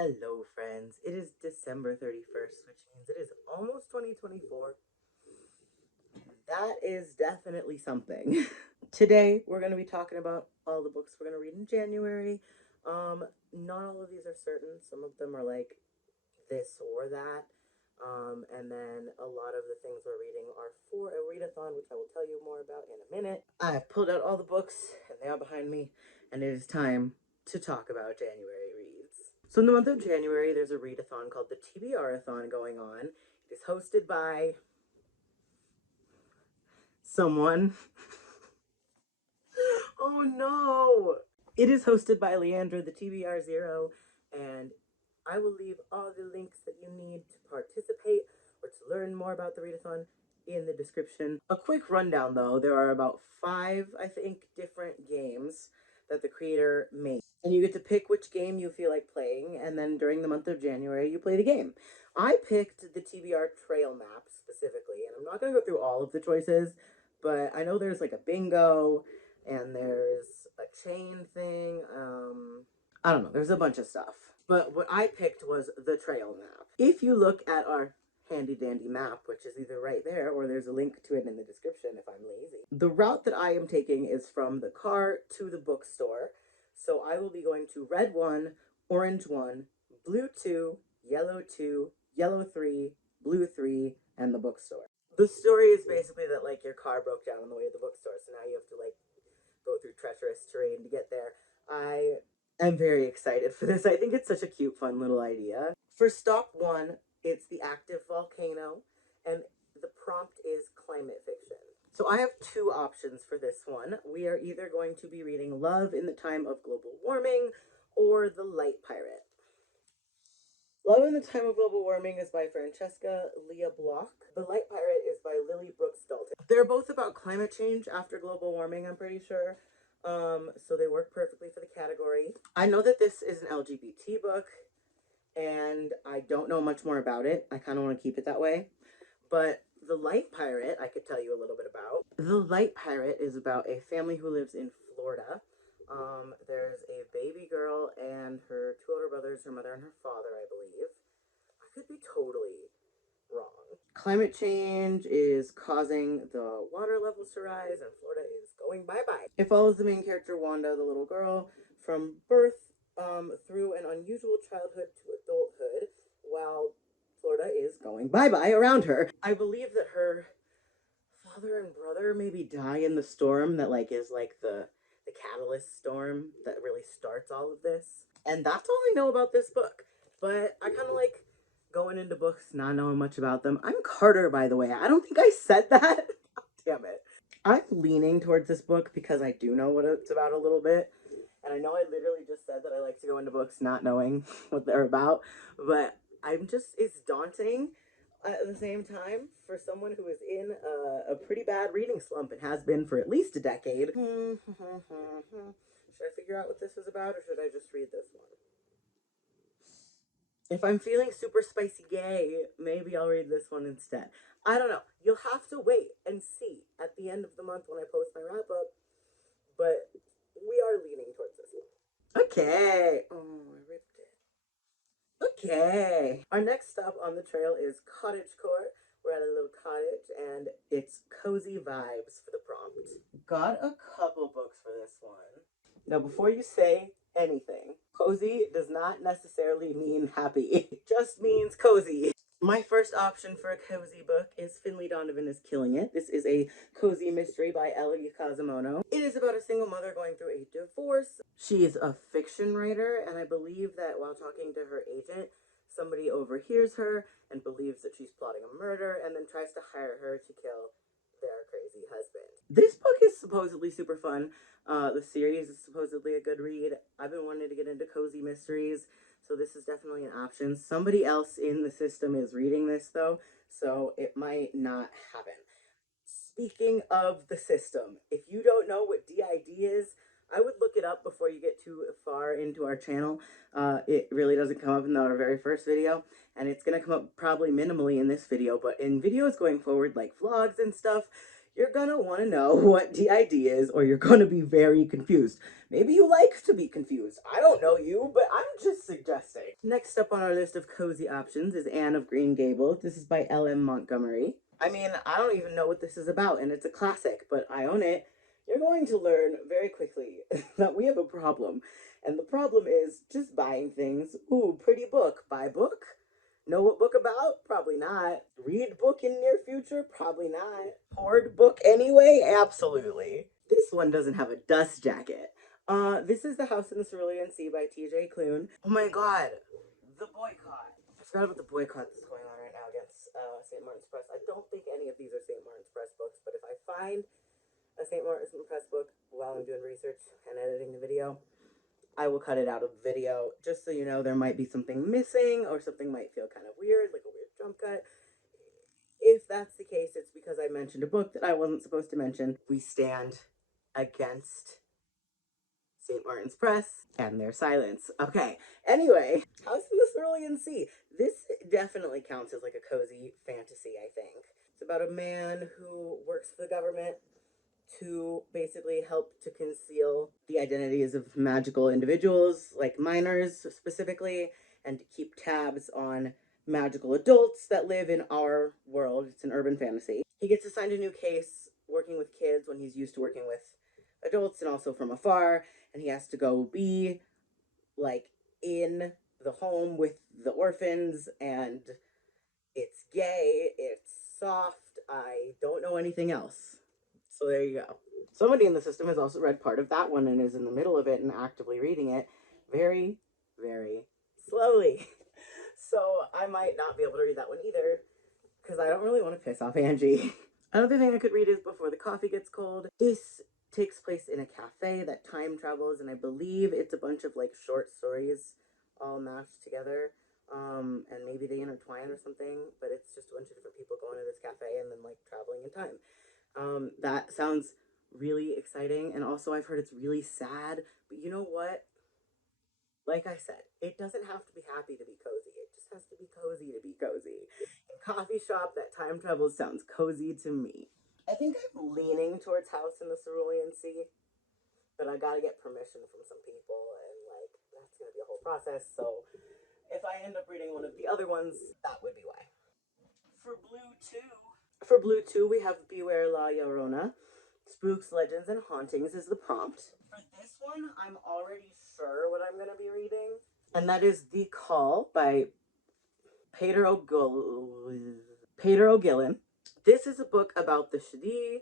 Hello, friends. It is December 31st, which means it is almost 2024. That is definitely something. Today, we're going to be talking about all the books we're going to read in January. Not all of these are certain. Some of them are like this or that. And then a lot of the things we're reading are for a readathon, which I will tell you more about in a minute. I have pulled out all the books, and they are behind me, and it is time to talk about January reads. So in the month of January, there's a readathon called the TBRathon going on. It is hosted by someone. Oh no! It is hosted by Leandra, the TBR Zero, and I will leave all the links that you need to participate or to learn more about the readathon in the description. A quick rundown though, there are about 5, I think, different games that the creator made. And you get to pick which game you feel like playing, and then during the month of January, you play the game. I picked the TBR trail map specifically, and I'm not going to go through all of the choices, but I know there's like a bingo, and there's a chain thing. I don't know, there's a bunch of stuff. But what I picked was the trail map. If you look at our handy dandy map, which is either right there or there's a link to it in the description if I'm lazy. The route that I am taking is from the car to the bookstore. So I will be going to red 1, orange 1, blue 2, yellow 2, yellow 3, blue 3, and the bookstore. The story is basically that like your car broke down on the way to the bookstore, so now you have to like go through treacherous terrain to get there. I am very excited for this. I think it's such a cute, fun little idea. For stop 1, it's the active volcano, and the prompt is climate fiction. So I have 2 options for this one. We are either going to be reading Love in the Time of Global Warming or The Light Pirate. Love in the Time of Global Warming is by Francesca Leah Block. The Light Pirate is by Lily Brooks Dalton. They're both about climate change after global warming, I'm pretty sure. So they work perfectly for the category. I know that this is an LGBT book, and I don't know much more about it. I kind of want to keep it that way. But The Light Pirate, I could tell you a little bit about. The Light Pirate is about a family who lives in Florida. There's a baby girl and her 2 older brothers, her mother and her father, I believe. I could be totally wrong. Climate change is causing the water levels to rise, and Florida is going bye-bye. It follows the main character, Wanda, the little girl, from birth through an unusual childhood to adulthood, while Florida is going bye-bye around her. I believe that her father and brother maybe die in the storm that like is like the catalyst storm that really starts all of this. And that's all I know about this book. But I kind of like going into books not knowing much about them. I'm Carter, by the way. I don't think I said that. Damn it. I'm leaning towards this book because I do know what it's about a little bit. And I know I literally just said that I like to go into books not knowing what they're about. But it's daunting at the same time for someone who is in a pretty bad reading slump and has been for at least a decade. Should I figure out what this is about, or should I just read this one? If I'm feeling super spicy gay, maybe I'll read this one instead. I don't know. You'll have to wait and see at the end of the month when I post my wrap up. But we are leaning towards this one. Okay. Oh, I ripped it. Okay. Our next stop on the trail is Cottagecore. We're at a little cottage, and it's cozy vibes for the prompt. Got a couple books for this one. Now, before you say anything, cozy does not necessarily mean happy. It just means cozy. My first option for a cozy book is Finley Donovan is Killing It. This is a cozy mystery by Ellie Kazumono. It is about a single mother going through a divorce. She is a fiction writer, and I believe that while talking to her agent, somebody overhears her and believes that she's plotting a murder and then tries to hire her to kill their crazy husband. This book is supposedly super fun. The series is supposedly a good read. I've been wanting to get into cozy mysteries, so this is definitely an option. Somebody else in the system is reading this, though, so it might not happen. Speaking of the system, if you don't know what DID is, I would look it up before you get too far into our channel. It really doesn't come up in our very first video, and it's going to come up probably minimally in this video, but in videos going forward, like vlogs and stuff, You're gonna want to know what DID is, or you're gonna be very confused. Maybe you like to be confused. I don't know you, but I'm just suggesting. Next up on our list of cozy options is Anne of Green Gables. This is by L.M. Montgomery. I mean, I don't even know what this is about, and it's a classic, but I own it. You're going to learn very quickly that we have a problem. And the problem is just buying things. Ooh, pretty book. Buy book? Know what book about? Probably not. Read book in near future? Probably not. Hoard book anyway? Absolutely. This one doesn't have a dust jacket. This is The House in the Cerulean Sea by T.J. Klune. Oh my god. The boycott. I forgot about the boycott that's going on right now against St. Martin's Press. I don't think any of these are St. Martin's Press books, but if I find a St. Martin's Press book while I'm doing research and editing the video, I will cut it out of the video, just so you know there might be something missing or something might feel kind of weird, like a weird jump cut. If that's the case, it's because I mentioned a book that I wasn't supposed to mention. We stand against St. Martin's Press and their silence. Okay, anyway, House in the Cerulean Sea. This definitely counts as like a cozy fantasy, I think. It's about a man who works for the government to basically help to conceal the identities of magical individuals, like minors specifically, and to keep tabs on magical adults that live in our world. It's an urban fantasy. He gets assigned a new case working with kids when he's used to working with adults and also from afar, and he has to go be like in the home with the orphans, and it's gay, it's soft. I don't know anything else. So there you go. Somebody in the system has also read part of that one and is in the middle of it and actively reading it very, very slowly. So I might not be able to read that one either because I don't really want to piss off Angie. Another thing I could read is Before the Coffee Gets Cold. This takes place in a cafe that time travels, and I believe it's a bunch of like short stories all mashed together. And maybe they intertwine or something, but it's just a bunch of different people going to this cafe and then like traveling in time. That sounds really exciting, and also I've heard it's really sad. But you know what? Like I said, it doesn't have to be happy to be cozy. It just has to be cozy to be cozy. And coffee shop that time travels sounds cozy to me. I think I'm leaning towards House in the Cerulean Sea, but I gotta get permission from some people, and like that's gonna be a whole process. So if I end up reading one of the other ones, that would be why. For Blue 2, we have Beware La Llorona. Spooks, Legends, and Hauntings is the prompt. For this one, I'm already sure what I'm going to be reading. And that is The Call by Peter O'Gillen. This is a book about the Shadee,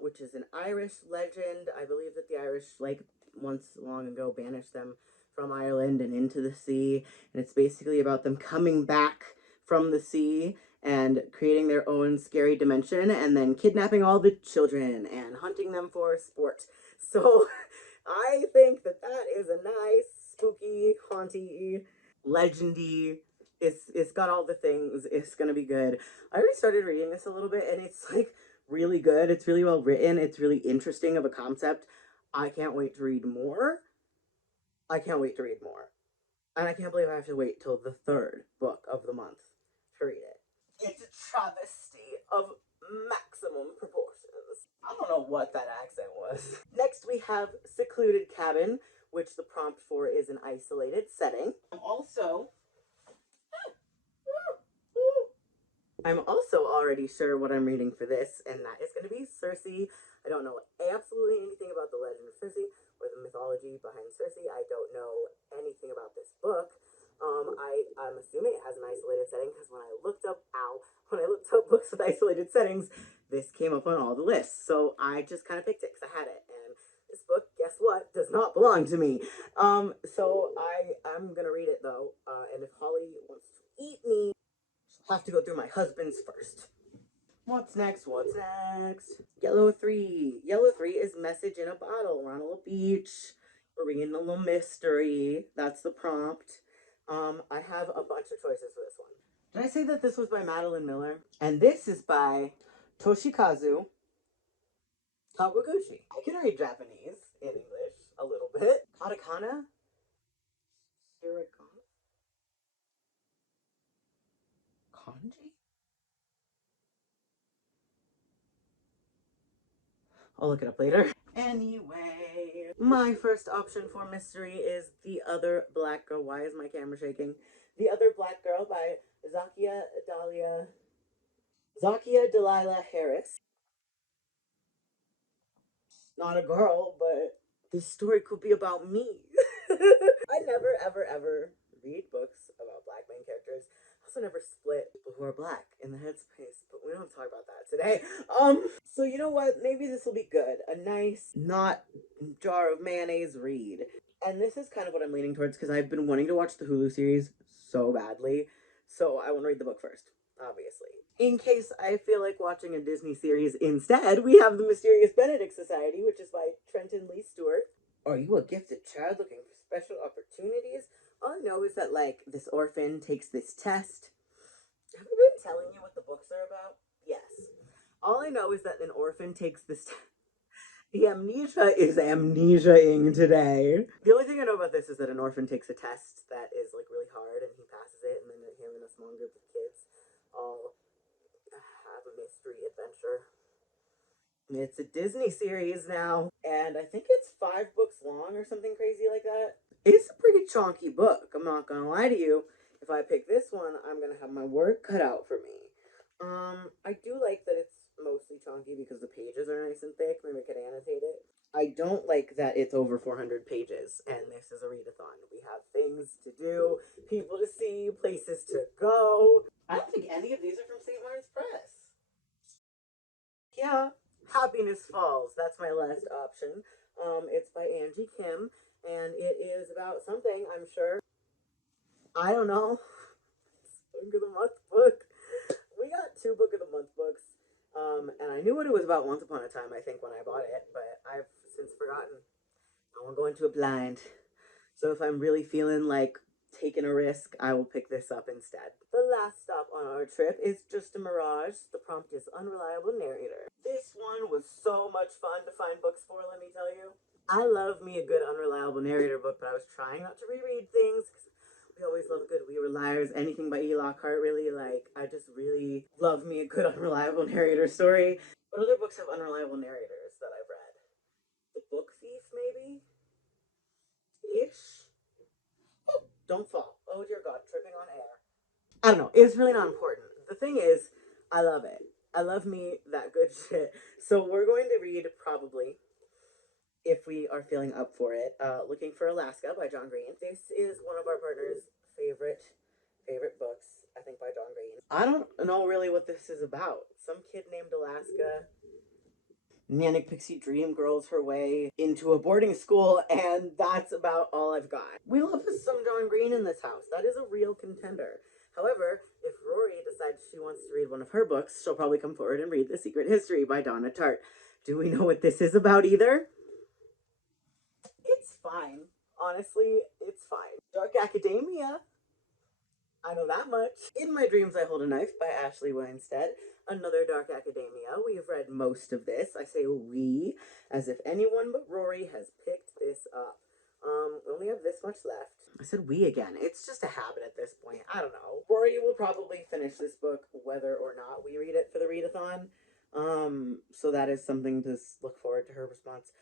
which is an Irish legend. I believe that the Irish, like, once long ago banished them from Ireland and into the sea. And it's basically about them coming back from the sea and creating their own scary dimension and then kidnapping all the children and hunting them for sport. So I think that that is a nice, spooky, haunty, legendy. It's got all the things. It's gonna be good. I already started reading this a little bit, and it's like really good. It's really well written. It's really interesting of a concept. I can't wait to read more. I can't wait to read more. And I can't believe I have to wait till the third book of the month to read it. It's a travesty of maximum proportions. I don't know what that accent was. Next, we have Secluded Cabin, which the prompt for is an isolated setting. I'm also already sure what I'm reading for this, and that is going to be Circe. I don't know absolutely anything about the legend of Circe or the mythology behind Circe. I don't know anything about this book. I'm assuming it has an isolated setting because when I looked up books with isolated settings, this came up on all the lists. So I just kind of picked it because I had it, and this book, guess what, does not belong to me. I'm gonna read it though, and if Holly wants to eat me, she'll have to go through my husband's first. What's next? What's next? Yellow 3. Yellow 3 is Message in a Bottle. We're on a little beach. We're reading a little mystery. That's the prompt. I have a bunch of choices for this one. Did I say that this was by Madeline Miller? And this is by Toshikazu Kawaguchi. I can read Japanese in English a little bit. Katakana? Hiragana? Kanji? I'll look it up later. Anyway, my first option for mystery is The Other Black Girl. Why is my camera shaking? The Other Black Girl by Zakia Delilah Harris. Not a girl, but this story could be about me. I never, ever, ever read books about black main characters. I also never split people who are black in the headspace, but we don't talk about that today. So you know what? Maybe this will be good. A nice, not jar of mayonnaise read. And this is kind of what I'm leaning towards because I've been wanting to watch the Hulu series so badly. So I want to read the book first, obviously. In case I feel like watching a Disney series instead, we have The Mysterious Benedict Society, which is by Trenton Lee Stewart. Are you a gifted child looking for special opportunities? All I know is that, like, this orphan takes this test. Have I been telling you what the books are about? Yes. All I know is that an orphan takes this test. The amnesia is amnesiaing today. The only thing I know about this is that an orphan takes a test that is like really hard and he passes it, and then him and a small group of kids all have a mystery adventure. It's a Disney series now, and I think it's 5 books long or something crazy like that. It's a pretty chunky book, I'm not gonna lie to you. If I pick this one, I'm gonna have my work cut out for me. I do like that it's mostly chunky because the pages are nice and thick. Maybe I could annotate it. I don't like that it's over 400 pages, and this is a readathon. We have things to do, people to see, places to go. I don't think any of these are from St. Lawrence Press. Yeah, Happiness Falls. That's my last option. It's by Angie Kim, and it is about something, I'm sure. I don't know. Book of the Month book. We got 2 Book of the Month books. And I knew what it was about once upon a time, I think, when I bought it, but I've since forgotten. I won't go into it blind. So if I'm really feeling like taking a risk, I will pick this up instead. The last stop on our trip is Just a Mirage. The prompt is Unreliable Narrator. This one was so much fun to find books for, let me tell you. I love me a good unreliable narrator book, but I was trying not to reread things because we always love good We Were Liars. Anything by E. Lockhart, really, like, I just really love me a good unreliable narrator story. What other books have unreliable narrators that I've read? The Book Thief, maybe? Ish? Oh, don't fall. Oh dear God, tripping on air. I don't know. It's really not important. The thing is, I love it. I love me that good shit. So we're going to read probably, if we are feeling up for it, Looking for Alaska by John Green. This is one of our partners' favorite books, I think, by John Green. I don't know really what this is about. Some kid named Alaska manic pixie dream girls her way into a boarding school, and that's about all I've got. We love some John Green in this house. That is a real contender. However, if Rory decides she wants to read one of her books, she'll probably come forward and read The Secret History by Donna Tartt. Do we know what this is about either? It's fine. Honestly, it's fine. Dark Academia. I know that much. In My Dreams I Hold a Knife by Ashley Winstead. Another Dark Academia. We have read most of this. I say we, as if anyone but Rory has picked this up. We only have this much left. I said we again. It's just a habit at this point. I don't know. Rory will probably finish this book whether or not we read it for the readathon. So that is something to look forward to her response.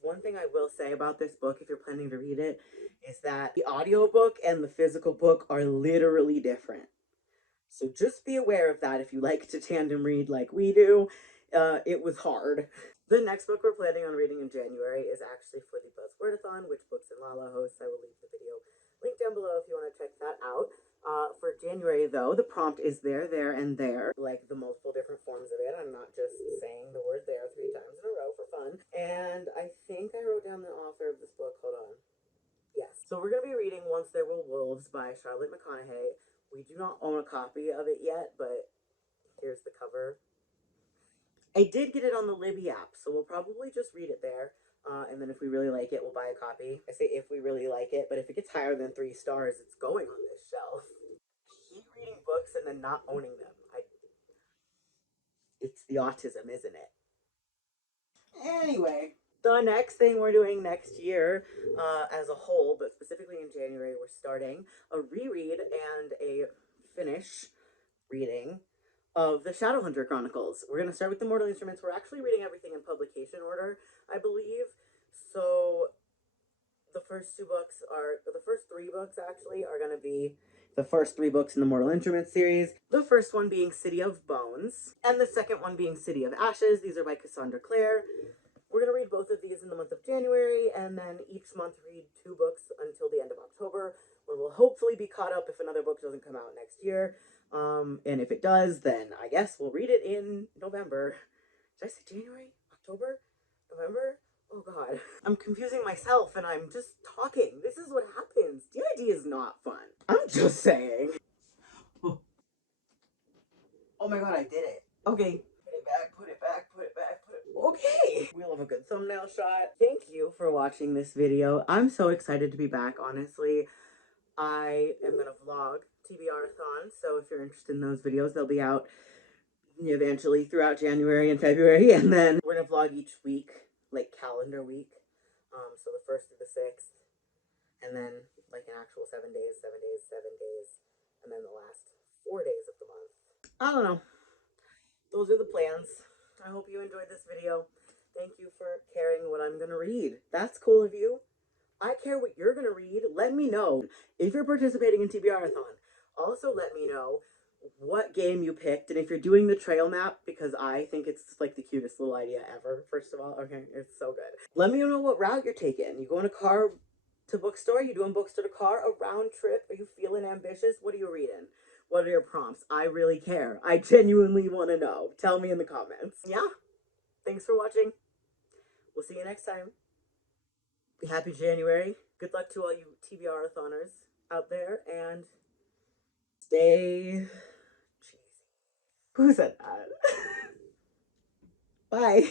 One thing I will say about this book, if you're planning to read it, is that the audiobook and the physical book are literally different. So just be aware of that if you like to tandem read like we do. It was hard. The next book we're planning on reading in January is actually for the Buzzwordathon, which Books and Lala hosts. I will leave the video link down below if you want to check that out. For January, though, the prompt is there, and there, like the multiple different forms of it. I'm not just saying the word there 3 times in a row for fun. And I think I wrote down the author of this book. Hold on. Yes. So we're going to be reading Once There Were Wolves by Charlotte McConaughey. We do not own a copy of it yet, but here's the cover. I did get it on the Libby app, so we'll probably just read it there. And then if we really like it, we'll buy a copy. I say if we really like it, but if it gets higher than 3 stars, it's going on this shelf. Keep reading books and then not owning them. It's the autism, isn't it? Anyway, the next thing we're doing next year, as a whole, but specifically in January, we're starting a reread and a finish reading of the Shadowhunter Chronicles. We're going to start with the Mortal Instruments. We're actually reading everything in publication publication order, I believe. So the first three books actually are going to be the first three books in the Mortal Instruments series. The first one being City of Bones, and the second one being City of Ashes. These are by Cassandra Clare. We're going to read both of these in the month of January, and then each month read 2 books until the end of October, when we'll hopefully be caught up if another book doesn't come out next year. And if it does, then I guess we'll read it in November. Did I say January? October? November? Oh god. I'm confusing myself and I'm just talking. This is what happens. DID is not fun. I'm just saying. Oh my god, I did it. Okay. Put it back, put it back, put it back, put it... Okay! We'll have a good thumbnail shot. Thank you for watching this video. I'm so excited to be back, honestly. I am gonna vlog TBRathon, so if you're interested in those videos, they'll be out eventually throughout January and February, and then we're gonna vlog each week, like calendar week. So the 1st through the 6th, and then like an actual 7 days, 7 days, 7 days, and then the last 4 days of the month. I don't know. Those are the plans. I hope you enjoyed this video. Thank you for caring what I'm gonna read. That's cool of you. I care what you're gonna read. Let me know if you're participating in TBRathon. Also, let me know what game you picked, and if you're doing the trail map, because I think it's like the cutest little idea ever. First of all, okay, it's so good. Let me know what route you're taking. You going a car to bookstore? You doing bookstore to car? A round trip? Are you feeling ambitious? What are you reading? What are your prompts? I really care. I genuinely want to know. Tell me in the comments. Yeah. Thanks for watching. We'll see you next time. Happy January. Good luck to all you TBRathoners out there, and stay cheesy. Who said that? Bye.